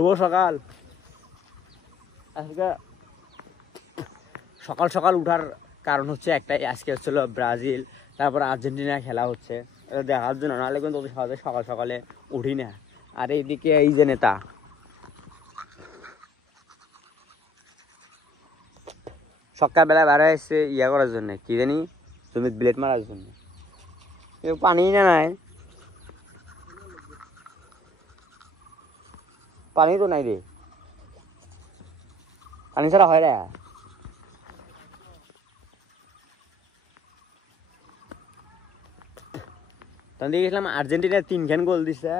শুভ সকাল। আজকে সকাল সকাল উঠার কারণ হচ্ছে একটাই, আজকে হচ্ছিল ব্রাজিল তারপর আর্জেন্টিনা খেলা হচ্ছে, এটা দেখার জন্য। নাহলে কিন্তু সকাল সকালে উঠি না। আর এইদিকে এই যে নেতা সকালবেলা বেড়া এসছে ইয়া করার জন্য, কি জানি জমির ব্লেড মারার জন্য। কেউ পানি না নাই, পানি তো নাই রে, পানি ছাড়া হয় রে। তখন দিয়ে গেছিলাম আর্জেন্টিনা 3 গোল দিছে,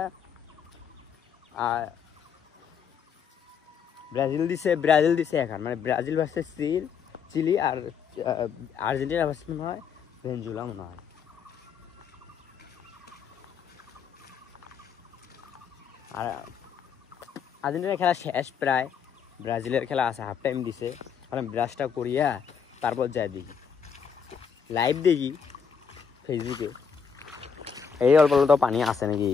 আর ব্রাজিল দিছে এখন, মানে ব্রাজিল ভার্সেস চিলি, আর আর্জেন্টিনা ভার্সেস মনে হয় ভেনেজুয়েলা মনে হয়। আর আর্জেন্টিনার খেলা শেষ প্রায়, ব্রাজিলের খেলা আছে, হাফ টাইম দিছে। মানে ব্রাশটা করিয়া তারপর যাই দেখি, লাইভ দেখি ফেসবুকে। এই অল্প অল্প পানি আছে নাকি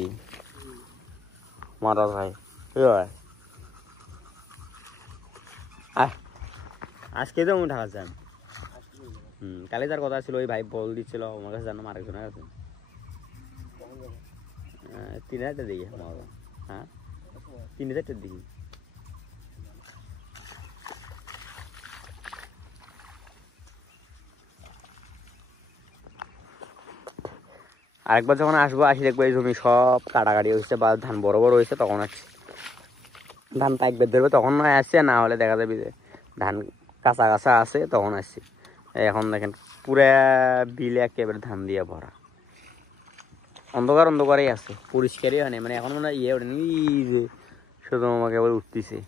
মারা যায়। আজকে তো আমি ঢাকা যান। কালে যার কথা ছিল, ওই ভাই বল দিচ্ছিল আমার কাছে, জানো আরেকজনের কাছে 3,000 দিকে। হ্যাঁ 3,000 দিকে। আরেকবার যখন আসবো, আসি দেখবো এই জমি সব কাটাকাটি হয়েছে বা ধান বড় বড় হয়েছে, তখন আসছি। ধান পাইকবে ধরবে তখন নয় আসছে, না হলে দেখা যাবে যে ধান কাঁচা কাঁচা আছে তখন আসছি। এখন দেখেন পুরা বিলে একেবারে ধান দিয়ে ভরা, অন্ধকার অন্ধকারই আছে, পরিষ্কারই হয় না। মানে এখন মনে হয় ইয়ে ওঠেনি যে সূর্যমামা কেবল উঠতেছে,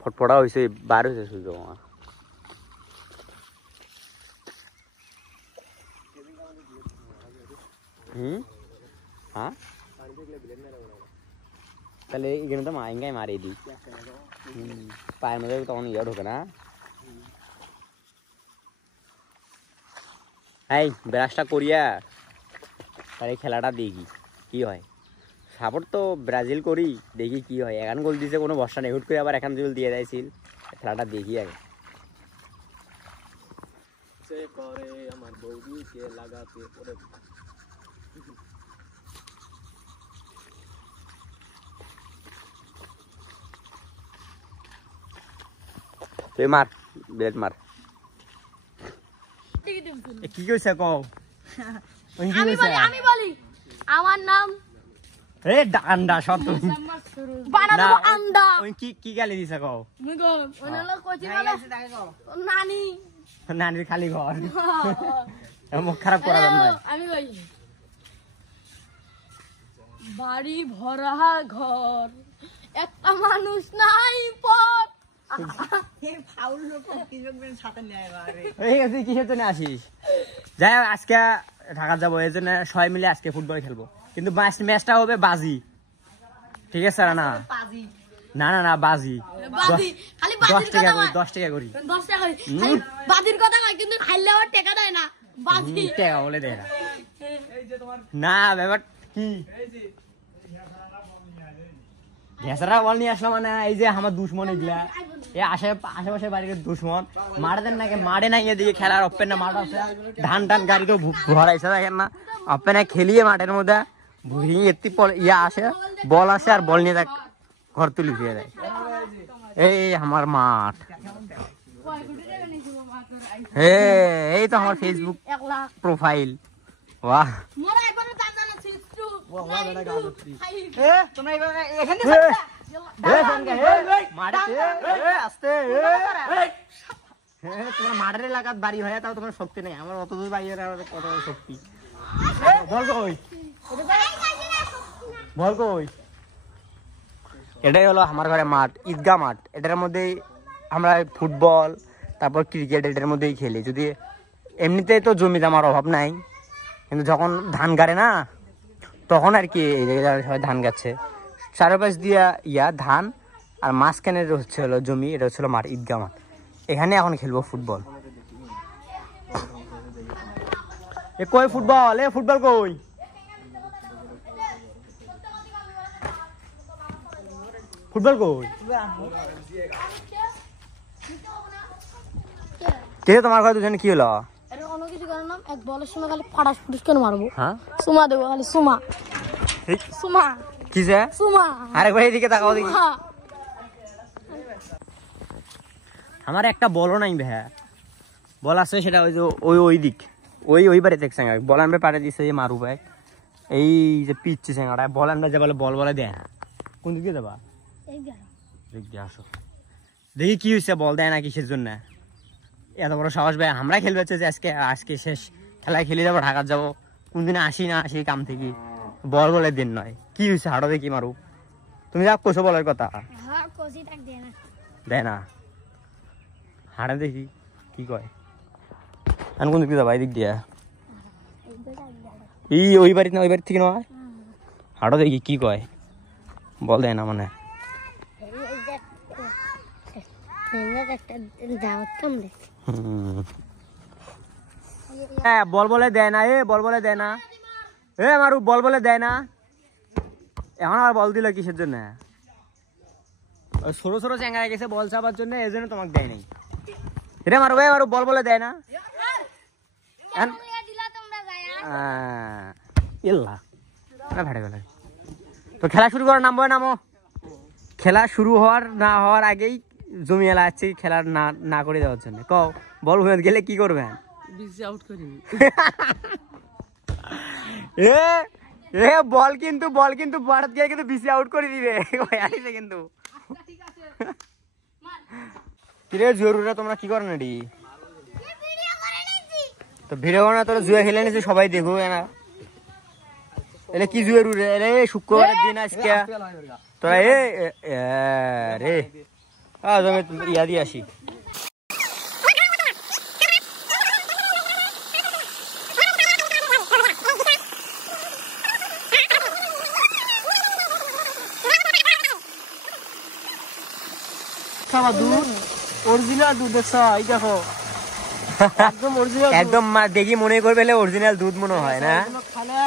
ফটফটা হয়েছে, বার হয়েছে সূর্যমামা। হ্যাঁ তাহলে এখানে তো মাইঙ্গাই মারি দিই, পায়ের মধ্যে তখন ইয়ে ঢোকে না। এই ব্রাশটা করিয়া তাহলে খেলাটা দেখি কি হয়। সাপোর্ট তো ব্রাজিল করি, দেখি কি হয়। এখন গোল দিয়েছে, কোনো ভরসা নেই, হুট করে আবার এখন গোল দিয়ে দেয়ছিল। খেলাটা দেখি আগে। আমার বৌদিকে লাগাতে পড়ে তুই মার, ব্লেড মার। কি কইছে কও? আমি বলি আমার নাম রে ডান্ডা শত বানানো আন্ডা। ওই কি গালি দিছে কও? মুই গো ওনালা কইছি বলে নানি নানির খালি ঘর মুখ খারাপ করা যাবে না। আমি কই বাড়ি ভরা ঘর, একটা মানুষ নাই পথ। কিসের জন্য আসিস? যাই হোক, আজকে ঢাকা যাবো, এই জন্য সবাই মিলে আজকে ফুটবল খেলবো, কিন্তু ম্যাচটা হবে বাজি, ঠিক আছে? না না না না বাজি, 10 টাকা করি, 10 টাকা করি, 10 টাকা করি। খালি বাজির কথা কয়, কিন্তু খাইলে আবার টাকা দেয় না। বাজি টাকা বলে দেয় না। ব্যাপার কি ঘেঁচড়া বল নিয়ে আসলাম, মানে এই যে আমার দুশ্মন এগুলা, এই আশেপাশে বাড়ির দুশ্মন মারে দেন নাকি, মারে নাই এদিকে খেলার অপেন না, মাঠ আছে, ধান টান গাড়ি তো ভরাইছে দেখেন না, অপেনে খেলিয়ে মাঠের মধ্যে ইয়া আসে, বল আসে, আর বল নিয়ে ঘর তুলি ফিরে দেয়। এই আমার মাঠ, এই তো আমার ফেসবুক প্রোফাইল। বাহ মাঠের এলাকার বাড়ি হয়, তাও তোমার শক্তি নেই, আমার অত দূর বাড়ি কত শক্তি। বল কই, বল কই। এটাই হলো আমার ঘরে মাঠ, ঈদগাহ মাঠ। এটার মধ্যেই আমরা ফুটবল তারপর ক্রিকেট এটার মধ্যেই খেলি। যদি এমনিতেই তো জমিতে আমার অভাব নাই, কিন্তু যখন ধান গাড়ে না তখন আর কি সবাই ধান গাচ্ছে, চারপাশ দিয়া ধান, আর মাঝখানের হচ্ছে হলো জমি, এটা হচ্ছিল মাঠ, ঈদগাহ মাঠ। এখানে এখন খেলবো ফুটবল। কই ফুটবল, ফুটবল কই? ফুটবল কই কে তোমার ঘরে দুজনে কি হলো এটা অন্য কিছু করার নাম এক বলের সময় খালি ফাটাস ফুটুস করে মারবো হ্যাঁ সুমা দেবো খালি সুমা সুমা কি যে সুমা আরেকবার এদিকে তাকাও দেখি সুমা। আমার একটা বলও নাই ভাইয়া বল আছে সেটা ওই যে ওই দিক ওই বাড়ি দেখছেন বল আনবে পাড়ে দিছে যে মারু ভাই এই যে পিচ্ছি সেঙ্গাটা বল আনবে যে বলে দেয় না কোন দিকে যাবা দেখ দিয়ে আসো দেখি কি হয়েছে বল দেয় না কিসের জন্য এত বড় সাহস ভাই আমরা খেলবে যে আজকে শেষ খেলায় খেলে যাবো ঢাকা যাবো কোনদিনে আসি না আসি কাম থেকে বল বলে দিন নয় কি হয়েছে হাঁটো দেখি মারু তুমি যা কোষো বলার কথা দেয় না হাঁটে দেখি কি কয় আমি কোন দিকে যাবা এই দিক দিয়া এই ওই বাড়ি না ওই বাড়ি থেকে নয় হাঁটো দেখি কি কয় বল দেয় না মানে হ্যাঁ বল বলে দেয় না বল বলে দেয় না মারু বল বলে দেয় না এখন আর বল দিল কিসের জন্য ছোট ছোট চ্যাঙ্গা গেছে বল চাপার জন্য এই জন্য তোমাকে দেয় নাই রে মারু মারু বল বলে দেয় না তো খেলা শুরু করার নামো খেলা শুরু হওয়ার না হওয়ার আগেই জমি এলা আছে খেলার না করে দেওয়ার জন্য কও বল হয়ে গেলে কি করবেন বল কিন্তু ভারত গিয়ে কিন্তু বিসি আউট করে দিবে কিন্তু কিরে জরুরা তোমরা কি করো নাডি তো ভিডিও না তোরা জুয়া খেলে নিছে সবাই দেখো না এলে কি জুয়া রুরে এলে শুক্রবারের দিন আজকে তোরা রে ইয়া দিয়ে আসি অরিজিনাল দুধ দেখছ এই দেখো একদম অরিজিনাল একদম দেখি মনে করবে অরিজিনাল দুধ মনে হয় না খালে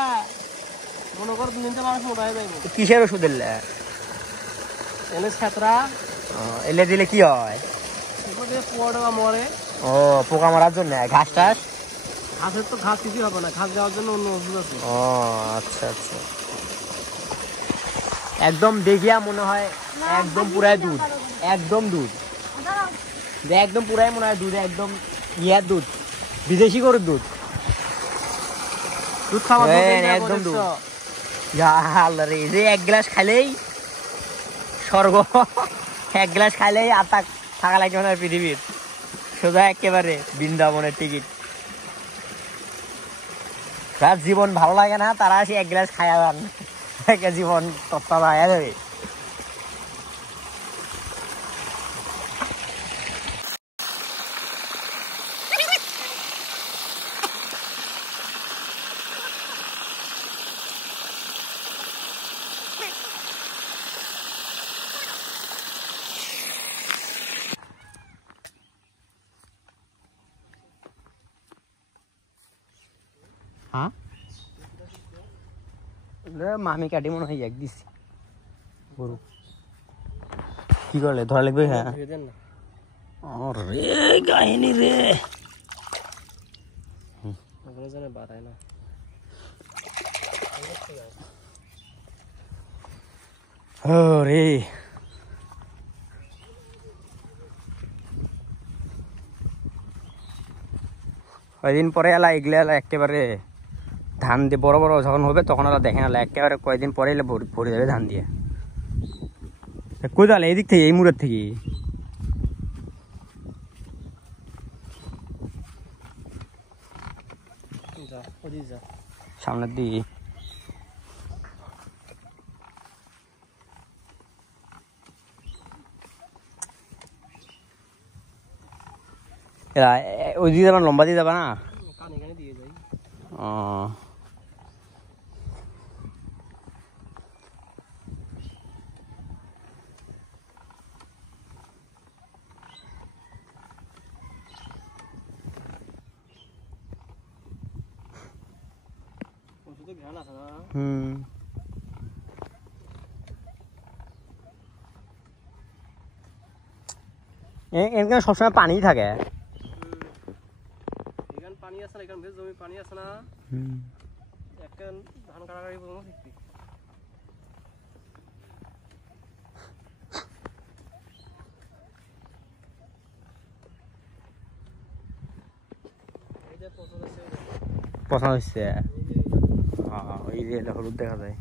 মনে কর নিতে মানুষ মোটাই যাইব কিসের ওষুধ এলে ছাত্রা এলে দিলে কি হয় পোড়া মরে ও পোকা মারার জন্য ঘাস টাস ঘাসের তো ঘাস কিছু হবে না ঘাস দেওয়ার জন্য অন্য ওষুধ আছে ও আচ্ছা আচ্ছা একদম দেখিয়া মনে হয় একদম পুরাই দুধ একদম দুধ একদম পুরাই মনে হয় দুধ একদম ইয়ার দুধ বিদেশি গরুর দুধ দুধ খাওয়া একদম দুধ আল্লাহ রে যে এক গ্লাস খাইলেই স্বর্গ এক গ্লাস খাইলেই আর থাকা লাগবে না পৃথিবীর সোজা একেবারে বৃন্দাবনের টিকিট যার জীবন ভালো লাগে না তারা আসি এক গ্লাস খায়া যান জীবন তত্ত্বা ভাইয়া যাবে হ্যাঁ মামি কাটি মনে হয় এক দিছি গরু কি করলে ধরা লাগবে হ্যাঁ রে কাহিনী রে বাড়ায় না রে কয়দিন পরে এলা এগুলো এলা একেবারে ধান দিয়ে বড় বড় যখন হবে তখন এলা দেখেন এলা একেবারে কয়েকদিন পরে এলে ভরে যাবে ধান দিয়ে কোথায় এদিক থেকে এই মুড়ের থেকে সামনের দিকে ওই দিকে যাবা লম্বা দিয়ে যাবা না ও হুম এখানে সবসময় পানি থাকে। এখানে পানি আছে না, এখানে বেশ জমি পানি আছে না, একটা ধান কাটাকাটি পর্যন্ত শিখবি। এই যে পছন্দ হচ্ছে, পছন্দ হচ্ছে। ওই যে হলুদ দেখা যায়।